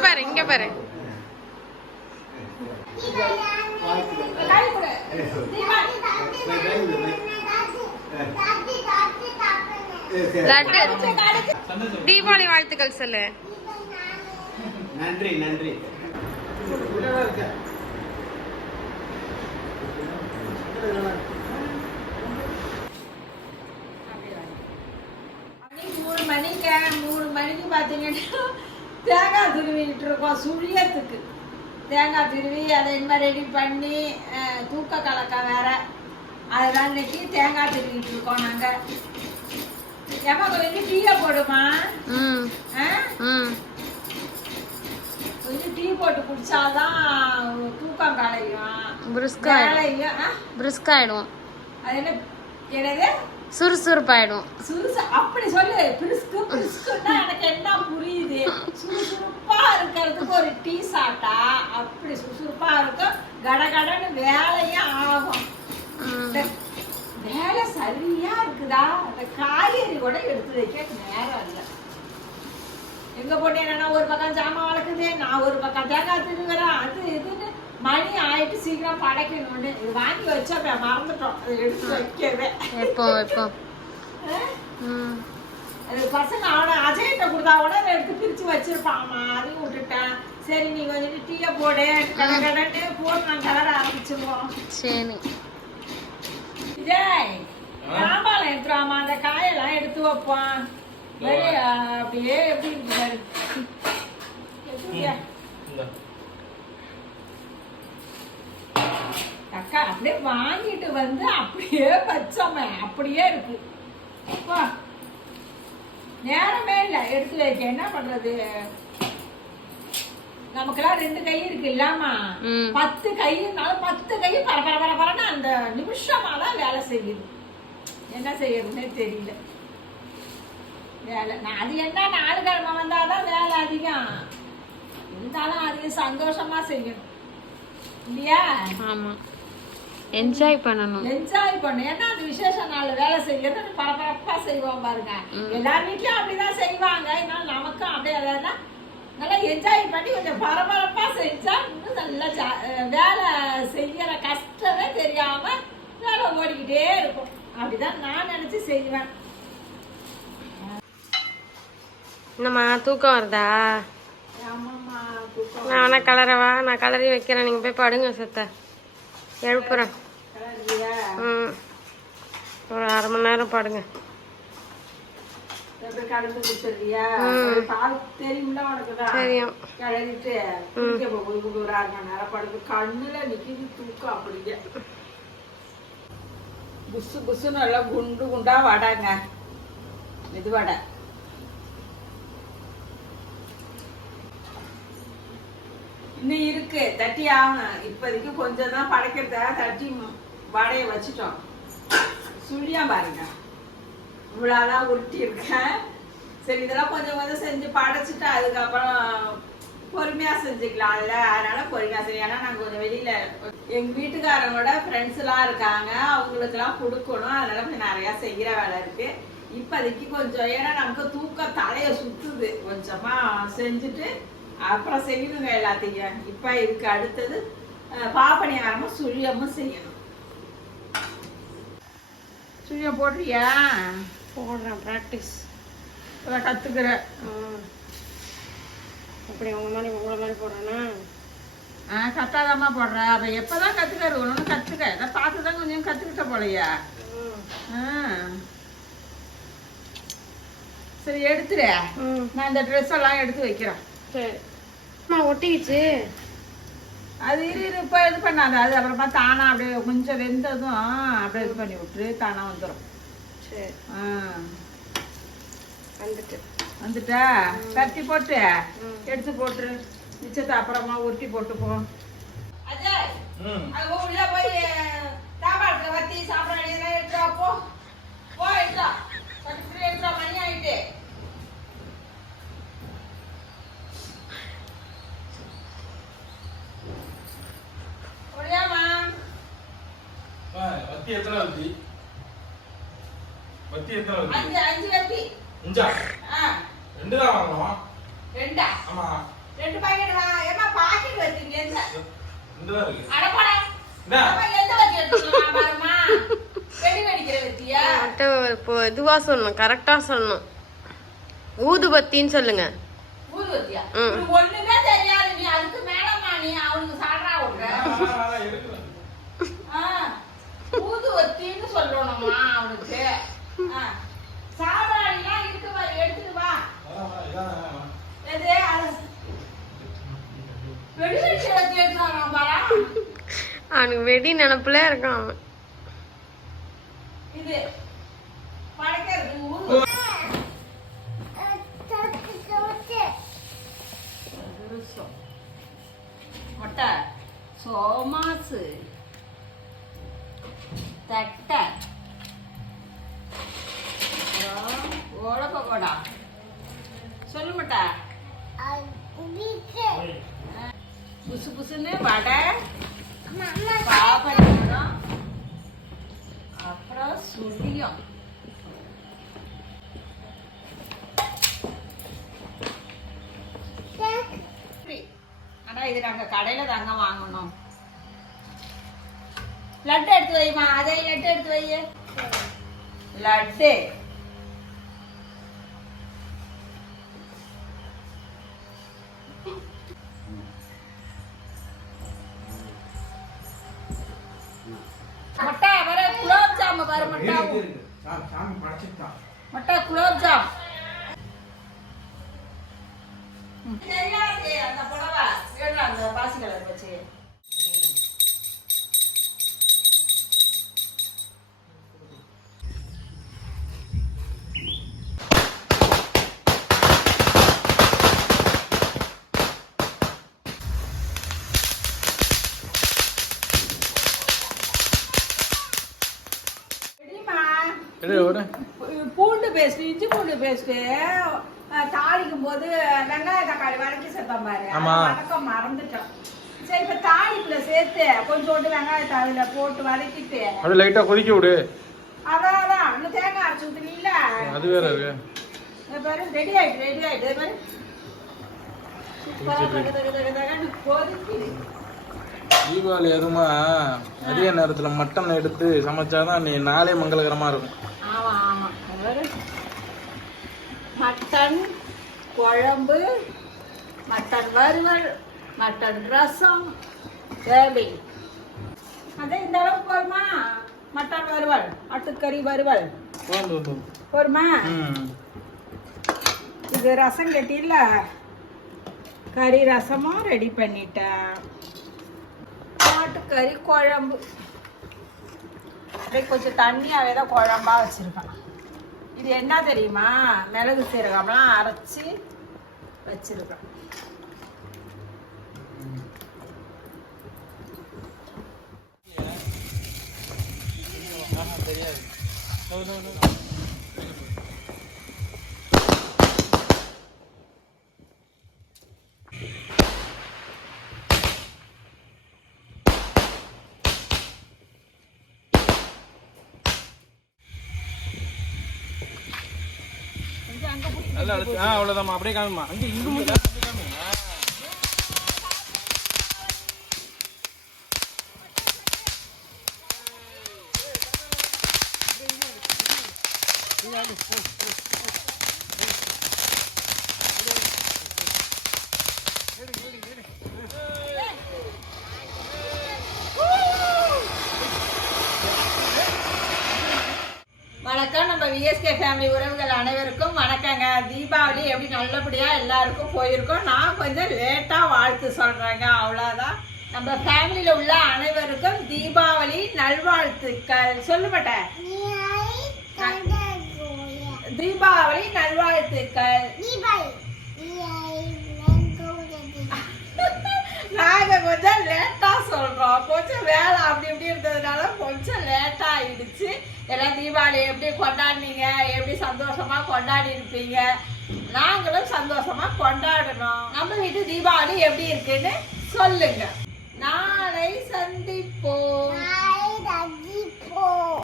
பாரு இங்க பாரு. தீபாவளி வாழ்த்துக்கள் சொல்லு. நன்றி நன்றி மணி மூணு மணிக்கு மூணு மணிக்கு பார்த்தீங்கன்னா தேங்காய் துருவிட்டு இருக்கோம் சுழியத்துக்கு. தேங்காய் துருவி அதை இனிமேல் ரெடி பண்ணி தூக்க கலக்கா வேற. அதெல்லாம் இன்னைக்கு தேங்காய் துருவிட்டு இருக்கோம் நாங்கள் ஏமா கொஞ்சம் டீயை போடுமா? கொஞ்சம் டீ போட்டு குடிச்சாதான் தூக்கம் கலையும். பிரிஸ்கா வேலையும் ஆ? பிரிஸ்காயிடும். அது என்ன என்னது? சுறுசுறுப்பாயிடும். சுறுசு அப்படி சொல்லு பிரிஸ்கு பிரிஸ்குன்னா எனக்கு என்ன புரியுது? சுறுசுறுப்பா இருக்கிறதுக்கு ஒரு டீ சாப்பிட்டா அப்படி சுறுசுறுப்பா இருக்கும். கடகடன்னு வேலையும் ஆகும். வேலை சரியா இருக்குதா? அந்த காய்கறி கூட எடுத்து வைக்க நேரம் இல்லை. எங்க போட்டு என்னன்னா ஒரு பக்கம் ஜாமான் வளர்க்குது நான் ஒரு பக்கம் தேங்காய் திருவுறேன். அது இதுன்னு மணி ஆயிட்டு சீக்கிரம் படைக்கணும்னு இது வாங்கி வச்சா அப்ப மறந்துட்டோம். அதை எடுத்து வைக்கவே. எப்போ எப்போ? அது பசங்க அவனை அஜய்கிட்ட கொடுத்தா உடனே எடுத்து பிரிச்சு வச்சிருப்பாம்மா அதையும் விட்டுட்டேன். சரி நீ வந்துட்டு டீயை போடு. கடை கடன்னு நான் கலர ஆரம்பிச்சிருவோம். சரி. விஜய் சாம்பாலம் எடுத்துருவாமா அந்த காயெல்லாம் எடுத்து வைப்போம். அப்படியே எப்படி இருக்கு பாரு எப்படியா? அக்கா அப்படியே வாங்கிட்டு வந்து அப்படியே வச்சோமே அப்படியே இருக்கு. நேரமே இல்லை எடுத்து வைக்க. என்ன பண்றது? நமக்கெல்லாம் ரெண்டு கை இருக்கு இல்லாமா. பத்து கைனாலும் பத்து கை பர பர பர பரன்னு அந்த நிமிஷமா தான் வேலை செய்யுது. என்ன செய்யறதுன்னே தெரியல. வேலை நான் அது என்ன நாலு கிழமை வந்தாதான் வேலை அதிகம். இருந்தாலும் அதிகம் சந்தோஷமா செய்யணும். இல்லையா? ஆமா. என்ஜாய் பண்ணணும். என்ஜாய் பண்ணு. ஏன்னா அது விசேஷ நாள். வேலை செய்யறது பரபரப்பா செய்வோம் பாருங்க. எல்லார் வீட்லயும் அப்படிதான் செய்வாங்க. இதனால நமக்கும் அப்படியே அதாவது நல்லா என்ஜாய் பண்ணி கொஞ்சம் பரபரப்பா செஞ்சா இன்னும் நல்லா வேலை செய்யற கஷ்டமே தெரியாம வேலை ஓடிக்கிட்டே இருக்கும். அப்படிதான் நான் நினைச்சு செய்வேன். என்னம்மா தூக்கம் வருதா? நான் வேணா கலரவா? நான் கலரி வைக்கிறேன். நீங்க போய் படுங்க செத்த எழுப்புறேன்? ம். ஒரு அரை மணி நேரம் படுங்க. தெரியும். புசு புசு நல்லா குண்டு குண்டா வடைங்க. இது இன்னும் இருக்கு. தட்டி ஆகணும். இப்போதைக்கு கொஞ்சம் தான் படைக்கிறத தட்டி வடைய வச்சுட்டோம். சுழியா பாருங்க. இவ்வளோதான் உருட்டி இருக்கேன் சரி இதெல்லாம் கொஞ்சம் கொஞ்சம் செஞ்சு படைச்சிட்டு அதுக்கப்புறம் பொறுமையா செஞ்சுக்கலாம்ல அதனால பொறுமையா செய்யும் ஏன்னா நாங்கள் கொஞ்சம் வெளியில எங்க வீட்டுக்காரங்களோட ஃப்ரெண்ட்ஸ் எல்லாம் இருக்காங்க. அவங்களுக்குலாம் கொடுக்கணும். அதனால கொஞ்சம் நிறைய செய்கிற வேலை இருக்கு. இப்போதைக்கு கொஞ்சம் ஏன்னா நமக்கு தூக்கம் தலையை சுற்றுது கொஞ்சமா செஞ்சுட்டு அப்புறம் செய்யணுங்க எல்லாத்தையும் இப்போ இதுக்கு அடுத்தது பாப்பனியாரமும் சுழியமும் செய்யணும். சுழியம் போடுறியா? போடுறேன் ப்ராக்டிஸ் இப்ப கத்துக்கிறேன் அப்படி உங்க மாதிரி உங்களை மாதிரி போடுறேன்னா ஆ கத்தாதாம்மா போடுற. அப்ப எப்பதான் கத்துக்கிறது ஒண்ணு கத்துக்க. இதை பார்த்து தான் கொஞ்சம் கத்துக்கிட்ட போலையா. ஆ. சரி எடுத்துரு. நான் இந்த ட்ரெஸ் எல்லாம் எடுத்து வைக்கிறேன். சரி. ஒட்டிக்கிச்சு. அது இரு இரு இப்போ இது பண்ணாத. அது அப்புறமா தானா அப்படியே கொஞ்சம் வெந்ததும் அப்படியே இது பண்ணி விட்டுரு. தானா வந்துடும் சரி. ஆ. வந்துட்டு. வந்துட்டா? கட்டி போட்டு? எடுத்து போட்டுரு. மிச்சத்தை அப்புறமா உருட்டி போட்டுப்போ அஜய் அது உள்ள போய் சாப்பாடு வத்தி சாப்பிட வேண்டியதெல்லாம் எடுத்துவா போ போ எடுத்துவா பக்கத்துல எடுத்துவா மணி ஆயிட்டு முடியாமா வத்தி எத்தனை வத்தி வத்தி எத்தனை வத்தி அஞ்சு அஞ்சு வத்தி அஞ்சா? ஆ. ரெண்டு தான் வாங்கணும்? ரெண்டா? ஆமா. ரெண்டு பாக்கெட் ஏமா பாக்கெட் வச்சீங்க. எந்த? இந்த தான் இருக்கு. அட போடா. இந்தா. ஏம்மா, எந்த வச்சு எடுத்துக்கலாம் பாருமா வெடி வெடிக்கிற வச்சியா அவன்கிட்ட இப்போ இதுவாக சொல்லணும். கரெக்டாக சொல்லணும். ஊதுபத்தின்னு சொல்லுங்க. ஒண்ணுமே தெரியாது நீ அதுக்கு மேலமா நீ அவனுக்கு சாடுறா விடுற வா, வா, வா, எடுக்கலாம். ஆ, ஊதுவத்தின்னு சொல்லணுமா அவனுக்கு ஆ, சாம்பிராணிலாம் இருக்கு பாரு எடுத்துட்டு வா வா, வா, இதான், வா. எது அது வெடி வெடிக்கிற வச்சு எடுத்துறான் பாரா அவனுக்கு வெடி நினப்புல இருக்கான் அவன். சோமாசு. தட்டை. ஓலை பக்கோடா சொல்லு முட்டை. புசு புசுன்னு வடை பாபநாசம் அப்புறம் சுழியம் ஆனா இது நாங்க கடையில தாங்க வாங்கணும். லட்டு எடுத்து வைமா அதே லட்டு எடுத்து வை லட்டு. மட்டா வர குலோப் ஜாம் வர மட்டா. மட்டா குலோப் பூண்டு பேஸ்ட் இஞ்சி பூண்டு பேஸ்ட் தாளிக்கும் போது வெங்காய தக்காளி வதக்கி சேர்த்தோம் பாரு. அதை ஆமா. வதக்க மறந்துட்டோம். சரி இப்ப தாளிப்புல சேர்த்து கொஞ்சோண்டு வெங்காய தாளில போட்டு வதக்கிட்டு அப்படியே லைட்டா கொதிக்க விடு. அதான் அதான் இன்னும் தேங்காய் அரைச்சு ஊத்துனீங்களா அது வேற இருக்கு. பாரு ரெடி ஆயிட்டு ரெடி ஆயிட்டு பாரு. சூப்பரா கொதிக்குது. தீபாவளி அதுமா மதிய நேரத்துல மட்டன் எடுத்து சமைச்சாதான் நீ நாளே மங்களகரமா இருக்கும். ஆமா ஆமா. அது பாரு. மட்டன் குழம்பு மட்டன் வறுவல் மட்டன் ரசம் கிரேவி. அதே இந்த அளவுக்கு போருமா மட்டன் வறுவல் ஆட்டுக்கறி வறுவல். போருமா. இது ரசம் கட்டில கறி ரசமும் ரெடி பண்ணிட்டேன். ஆட்டுக்கறி குழம்பு. அப்படியே கொஞ்சம் தண்ணியாகவே தான் குழம்பா வச்சுருக்கேன். இது என்ன தெரியுமா? மிளகு சீரகம்லாம் அரைச்சி வச்சுருக்கேன். தெரியாது. நல்லா அவ்வளவுதாம்மா அப்படியே காமிமா அங்க இங்க மட்டும் அப்படியே காமி. ஆ. வணக்கம் நம்ம விஎஸ்கே ஃபேமிலி உறவுகள் அனைவருக்கும் வணக்கங்க. தீபாவளி எப்படி நல்லபடியாக எல்லாருக்கும் போயிருக்கோம். நான் கொஞ்சம் லேட்டாக வாழ்த்து சொல்கிறேங்க அவ்வளோதான் நம்ம ஃபேமிலியில் உள்ள அனைவருக்கும் தீபாவளி நல்வாழ்த்துக்கள். சொல்லுமாட்டேன் தீபாவளி நல்வாழ்த்துக்கள். நாங்கள் கொஞ்சம் லேட்டாக சொல்கிறோம் கொஞ்சம் வேலை அப்படி இப்படி இருந்ததுனால கொஞ்சம் லே ஆயிடுச்சு எல்லாம் தீபாவளி எப்படி கொண்டாடினீங்க? எப்படி சந்தோஷமா கொண்டாடி இருப்பீங்க? நாங்களும் சந்தோஷமா கொண்டாடணும். நம்ம வீட்டு தீபாவளி எப்படி இருக்குன்னு சொல்லுங்க. நாளை சந்திப்போம்.